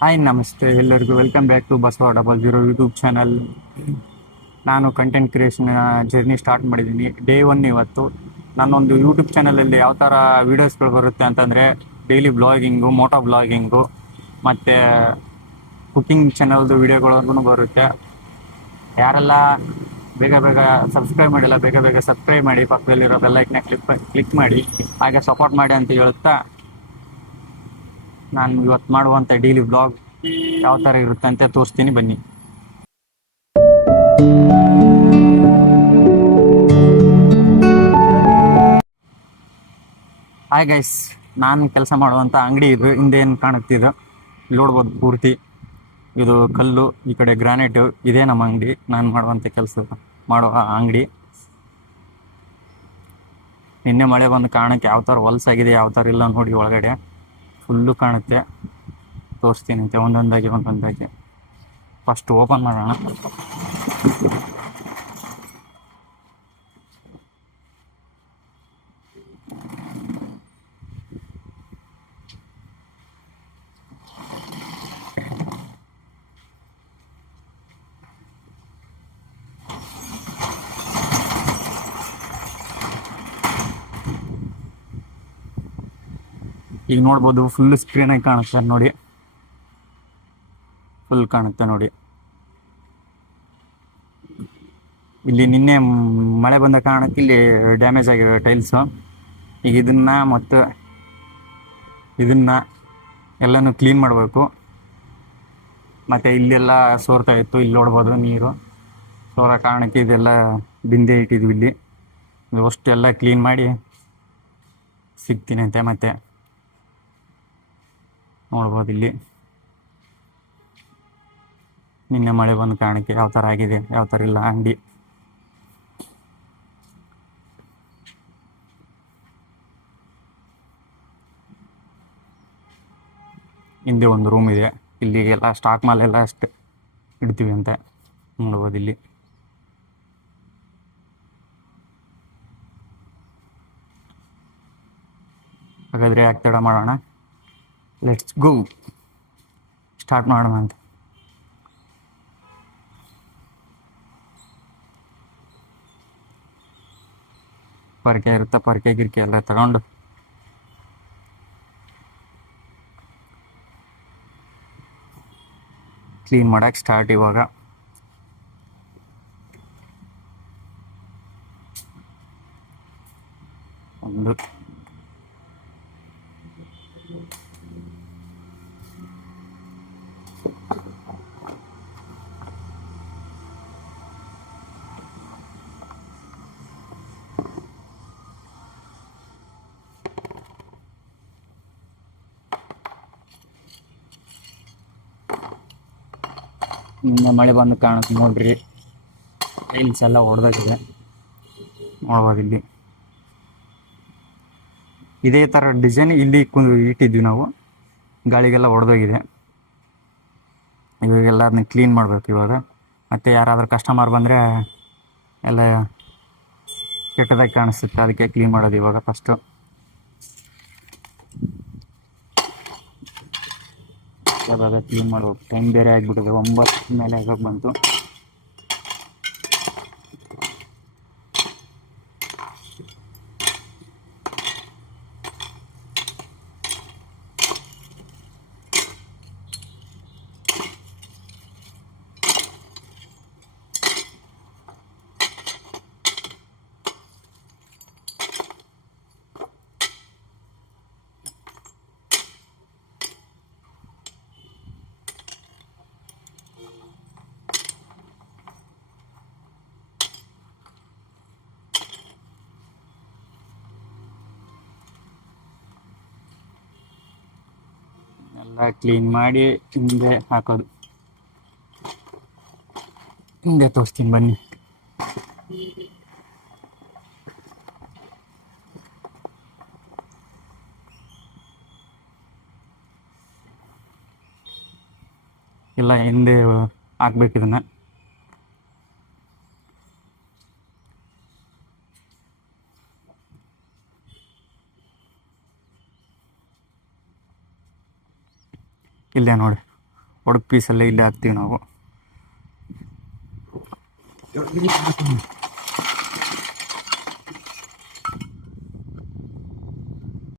Hi ನಮಸ್ತೆ ಎಲ್ಲರಿಗೂ welcome back to ಬಸವ00 ಯೂಟ್ಯೂಬ್ ಚಾನಲ್. ನಾನು ಕಂಟೆಂಟ್ ಕ್ರಿಯೇಷನ್ ಜರ್ನಿ ಸ್ಟಾರ್ಟ್ ಮಾಡಿದ್ದೀನಿ. ಡೇ 1 ಇವತ್ತು. ನನ್ನೊಂದು ಯೂಟ್ಯೂಬ್ ಚಾನಲಲ್ಲಿ ಯಾವ ಥರ ವೀಡಿಯೋಸ್ಗಳು ಬರುತ್ತೆ ಅಂತಂದರೆ ಡೈಲಿ ಬ್ಲಾಗಿಂಗು, ಮೋಟೋ ಬ್ಲಾಗಿಂಗು ಮತ್ತು ಕುಕ್ಕಿಂಗ್ ಚಾನಲ್ದು ವೀಡಿಯೋಗಳವರೆಗೂ ಬರುತ್ತೆ. ಯಾರೆಲ್ಲ ಬೇಗ ಬೇಗ ಸಬ್ಸ್ಕ್ರೈಬ್ ಮಾಡಿಲ್ಲ ಬೇಗ ಬೇಗ ಸಬ್ಸ್ಕ್ರೈಬ್ ಮಾಡಿ, ಪಕ್ಕದಲ್ಲಿರೋ ಬೆಲ್ಲೈಕ್ನ ಕ್ಲಿಕ್ ಮಾಡಿ, ಹಾಗೆ ಸಪೋರ್ಟ್ ಮಾಡಿ ಅಂತ ಹೇಳುತ್ತಾ ನಾನು ಇವತ್ತು ಮಾಡುವಂಥ ಡೈಲಿ ಬ್ಲಾಗ್ ಯಾವ ಥರ ಇರುತ್ತೆ ಅಂತ ತೋರಿಸ್ತೀನಿ ಬನ್ನಿ. ಹಾಯ್ ಗೈಸ್, ನಾನು ಕೆಲಸ ಮಾಡುವಂಥ ಅಂಗಡಿ ಇದು. ಹಿಂದೆ ಏನು ಕಾಣುತ್ತಿದ್ದು ನೋಡ್ಬೋದು ಪೂರ್ತಿ. ಇದು ಕಲ್ಲು, ಈ ಕಡೆ ಗ್ರಾನೈಟು. ಇದೇ ನಮ್ಮ ಅಂಗಡಿ, ನಾನು ಮಾಡುವಂಥ ಕೆಲಸ ಮಾಡುವ ಅಂಗಡಿ. ನಿನ್ನೆ ಮಳೆ ಬಂದು ಕಾರಣಕ್ಕೆ ಯಾವ ಥರ ಹೊಲಸಾಗಿದೆ ಯಾವ ಥರ ಇಲ್ಲ ನೋಡಿ. ಒಳಗಡೆ ಫುಲ್ಲು ಕಾಣುತ್ತೆ, ತೋರಿಸ್ತೀನಿ ಅಂತೆ ಒಂದೊಂದಾಗಿ. ಫಸ್ಟ್ ಓಪನ್ ಮಾಡೋಣ. ಈಗ ನೋಡ್ಬೋದು ಫುಲ್ ಸ್ಕ್ರೀನಾಗಿ ಕಾಣುತ್ತೆ ನೋಡಿ, ಫುಲ್ ಕಾಣುತ್ತೆ ನೋಡಿ. ಇಲ್ಲಿ ನಿನ್ನೆ ಮಳೆ ಬಂದ ಕಾರಣಕ್ಕೆ ಇಲ್ಲಿ ಡ್ಯಾಮೇಜ್ ಆಗಿವೆ ಟೈಲ್ಸು. ಈಗ ಇದನ್ನು ಎಲ್ಲನೂ ಕ್ಲೀನ್ ಮಾಡಬೇಕು. ಮತ್ತು ಇಲ್ಲೆಲ್ಲ ಸೋರ್ತಾ ಇತ್ತು, ಇಲ್ಲಿ ನೋಡ್ಬೋದು ನೀರು ಸೋರೋ ಕಾರಣಕ್ಕೆ ಇದೆಲ್ಲ ಬಿಂದೆ ಇಟ್ಟಿದ್ವಿ. ಇಲ್ಲಿ ಅಷ್ಟು ಎಲ್ಲ ಕ್ಲೀನ್ ಮಾಡಿ ಸಿಗ್ತೀನಿ ಅಂತೆ. ಮತ್ತೆ ನೋಡ್ಬೋದು ಇಲ್ಲಿ ನಿನ್ನೆ ಮಳೆ ಬಂದ ಕಾರಣಕ್ಕೆ ಯಾವ ಥರ ಆಗಿದೆ ಯಾವ ಥರ ಇಲ್ಲ ಅಂಗಡಿ. ಹಿಂದೆ ಒಂದು ರೂಮ್ ಇದೆ, ಇಲ್ಲಿಗೆಲ್ಲ ಸ್ಟಾಕ್ ಮಾಲೆಲ್ಲ ಅಷ್ಟು ಇಡ್ತೀವಿ ಅಂತ ನೋಡ್ಬೋದು ಇಲ್ಲಿ. ಹಾಗಾದರೆ ಯಾಕೆ ತಡ ಮಾಡೋಣ, ಲೆಟ್ಸ್ ಗೋ, ಸ್ಟಾರ್ಟ್ ಮಾಡೋಣ ಅಂತ. ಪೊರಕೆ ಇರುತ್ತೆ, ಪೊರಕೆ ಗಿರ್ಕೆ ಎಲ್ಲ ತಗೊಂಡು ಕ್ಲೀನ್ ಮಾಡೋಕ್ಕೆ ಸ್ಟಾರ್ಟ್. ಇವಾಗ ಒಂದು ನಿನ್ನೆ ಮಳೆ ಬಂದು ಕಾಣುತ್ತೆ ನೋಡ್ರಿ, ಟೈಲ್ಸ್ ಎಲ್ಲ ಹೊಡೆದಾಗಿದೆ ನೋಡ್ಬೋದು. ಇಲ್ಲಿ ಇದೇ ಥರ ಡಿಸೈನ್ ಇಲ್ಲಿ ಇಟ್ಟಿದ್ವಿ ನಾವು, ಗಾಳಿಗೆಲ್ಲ ಹೊಡೆದೋಗಿದೆ. ಇವಾಗೆಲ್ಲ ಅದನ್ನ ಕ್ಲೀನ್ ಮಾಡಬೇಕು ಇವಾಗ. ಮತ್ತು ಯಾರಾದರೂ ಕಸ್ಟಮರ್ ಬಂದರೆ ಎಲ್ಲ ಕೆಟ್ಟದಾಗಿ ಕಾಣಿಸುತ್ತೆ, ಅದಕ್ಕೆ ಕ್ಲೀನ್ ಮಾಡೋದು ಇವಾಗ ಫಸ್ಟು. ಇವಾಗ ಕ್ಲೀನ್ ಮಾಡ್ಬೇಕು, ಟೈಮ್ ಬೇರೆ ಆಗಿಬಿಟ್ಟಿದೆ, 9 ಮೇಲೆ ಆಗೋಕೆ ಬಂತು. ಎಲ್ಲ ಕ್ಲೀನ್ ಮಾಡಿ ಹಿಂದೆ ಹಾಕೋದು. ಹಿಂದೆ ತೋರಿಸ್ತೀನಿ ಬನ್ನಿ. ಇಲ್ಲ ಹಿಂದೆ ಹಾಕ್ಬೇಕು ಇದನ್ನು. ಇಲ್ಲೇ ನೋಡಿ, ಒಡಕ್ ಪೀಸೆಲ್ಲ ಇಲ್ಲೇ ಹಾಕ್ತೀವಿ ನಾವು.